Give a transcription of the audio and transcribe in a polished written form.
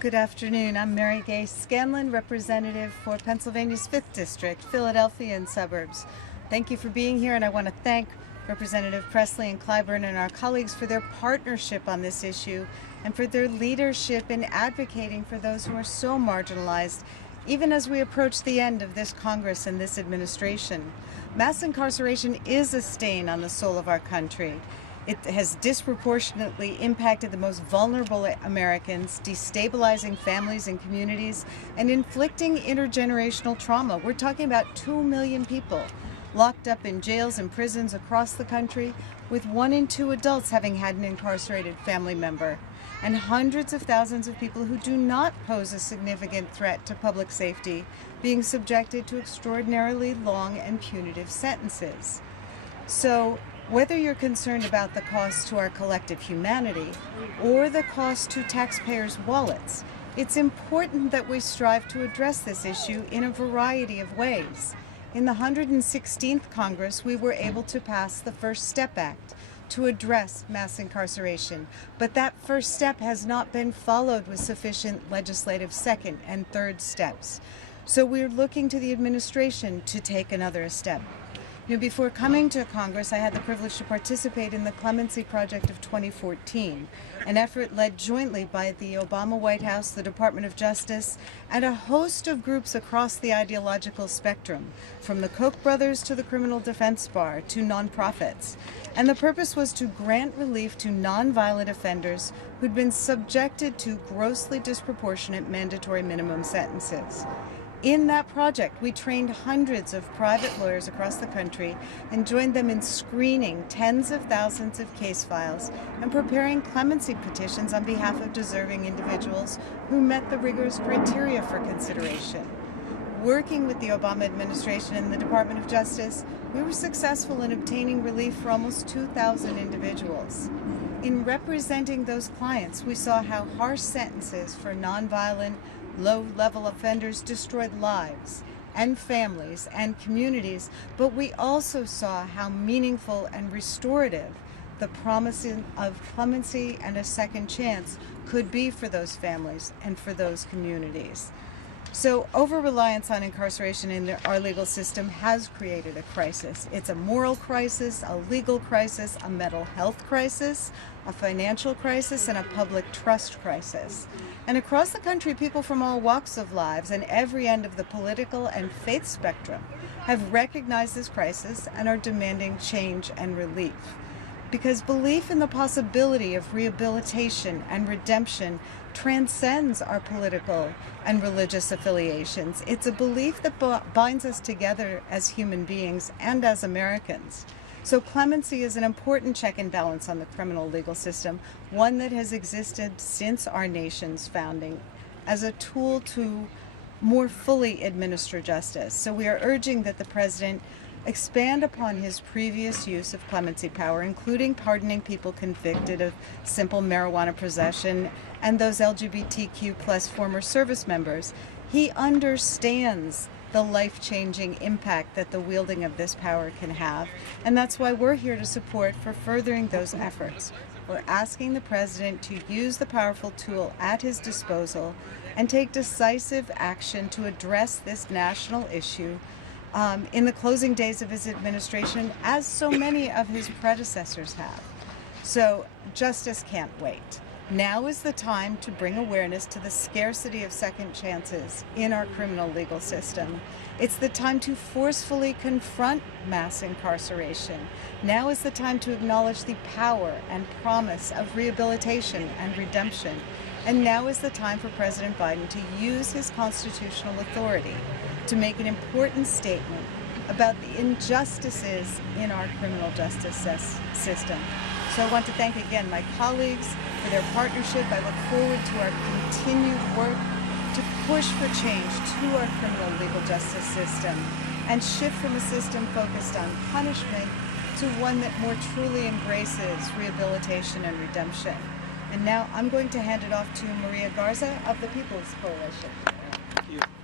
Good afternoon. I'm Mary Gay Scanlon, representative for Pennsylvania's 5th District, Philadelphia and suburbs. Thank you for being here, and I want to thank Representative Presley and Clyburn and our colleagues for their partnership on this issue and for their leadership in advocating for those who are so marginalized, even as we approach the end of this Congress and this administration. Mass incarceration is a stain on the soul of our country. It has disproportionately impacted the most vulnerable Americans, destabilizing families and communities, and inflicting intergenerational trauma. We're talking about 2 million people locked up in jails and prisons across the country, with 1 in 2 adults having had an incarcerated family member, and hundreds of thousands of people who do not pose a significant threat to public safety being subjected to extraordinarily long and punitive sentences. So, whether you're concerned about the cost to our collective humanity or the cost to taxpayers' wallets, it's important that we strive to address this issue in a variety of ways. In the 116th Congress, we were able to pass the First Step Act to address mass incarceration, but that first step has not been followed with sufficient legislative second and third steps. So we're looking to the administration to take another step. Before coming to Congress, I had the privilege to participate in the Clemency Project of 2014, an effort led jointly by the Obama White House, the Department of Justice, and a host of groups across the ideological spectrum, from the Koch brothers to the Criminal Defense Bar to nonprofits. And the purpose was to grant relief to nonviolent offenders who'd been subjected to grossly disproportionate mandatory minimum sentences. In that project, we trained hundreds of private lawyers across the country and joined them in screening tens of thousands of case files and preparing clemency petitions on behalf of deserving individuals who met the rigorous criteria for consideration. Working with the Obama administration and the Department of Justice, we were successful in obtaining relief for almost 2,000 individuals. In representing those clients, we saw how harsh sentences for nonviolent, low-level offenders destroyed lives and families and communities, but we also saw how meaningful and restorative the promising of clemency and a second chance could be for those families and for those communities. So over-reliance on incarceration in our legal system has created a crisis. It's a moral crisis, a legal crisis, a mental health crisis, a financial crisis, and a public trust crisis. And across the country, people from all walks of lives and every end of the political and faith spectrum have recognized this crisis and are demanding change and relief. Because belief in the possibility of rehabilitation and redemption transcends our political and religious affiliations. It's a belief that binds us together as human beings and as Americans. So clemency is an important check and balance on the criminal legal system, one that has existed since our nation's founding as a tool to more fully administer justice. So we are urging that the President expand upon his previous use of clemency power, including pardoning people convicted of simple marijuana possession and those LGBTQ plus former service members. He understands the life-changing impact that the wielding of this power can have, and that's why we're here to support for furthering those efforts. We're asking the President to use the powerful tool at his disposal and take decisive action to address this national issue in the closing days of his administration, as so many of his predecessors have. So justice can't wait. Now is the time to bring awareness to the scarcity of second chances in our criminal legal system. It's the time to forcefully confront mass incarceration. Now is the time to acknowledge the power and promise of rehabilitation and redemption. And now is the time for President Biden to use his constitutional authority to make an important statement about the injustices in our criminal justice system. So I want to thank again my colleagues for their partnership. I look forward to our continued work to push for change to our criminal legal justice system and shift from a system focused on punishment to one that more truly embraces rehabilitation and redemption. And now I'm going to hand it off to Maria Garza of the People's Coalition. Thank you.